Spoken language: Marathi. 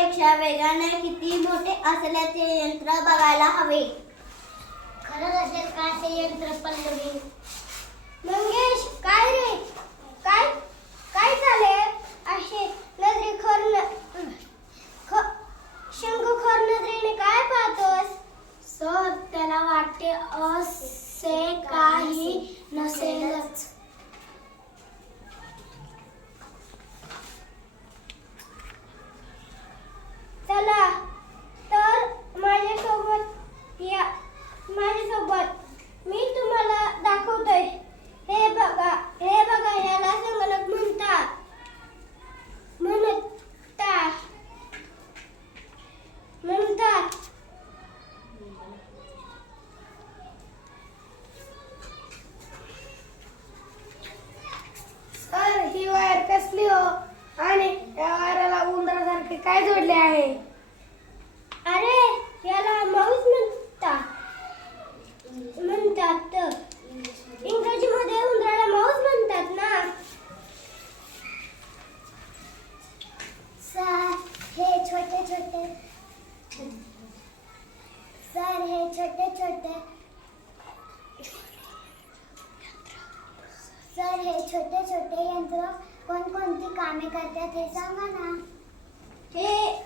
पेक्षा वेगाने किती मोठे असल्याचे यंत्र बघायला हवे. खरंच असेल का ते यंत्र पल्लवी? मंगेश, काय रे? काय काय झाले? असे शंखखोर नजरेने काय पाहतोस? सर, त्याला वाटते असे काही नसेलच. चला तर माझ्यासोबत मी तुम्हाला दाखवतोय. हे बघा याला संगणक म्हणतात. सर, ही वायर कसली हो? आणि या वायराला उंदरासारखे काय जोडले आहे? अरे, याला माऊस म्हणतात. इंग्रजीमध्ये उंदराला माऊस म्हणतात ना. सर, हे छोटे छोटे यंत्र कोणकोणती कामे करतात हे सांगा ना. हे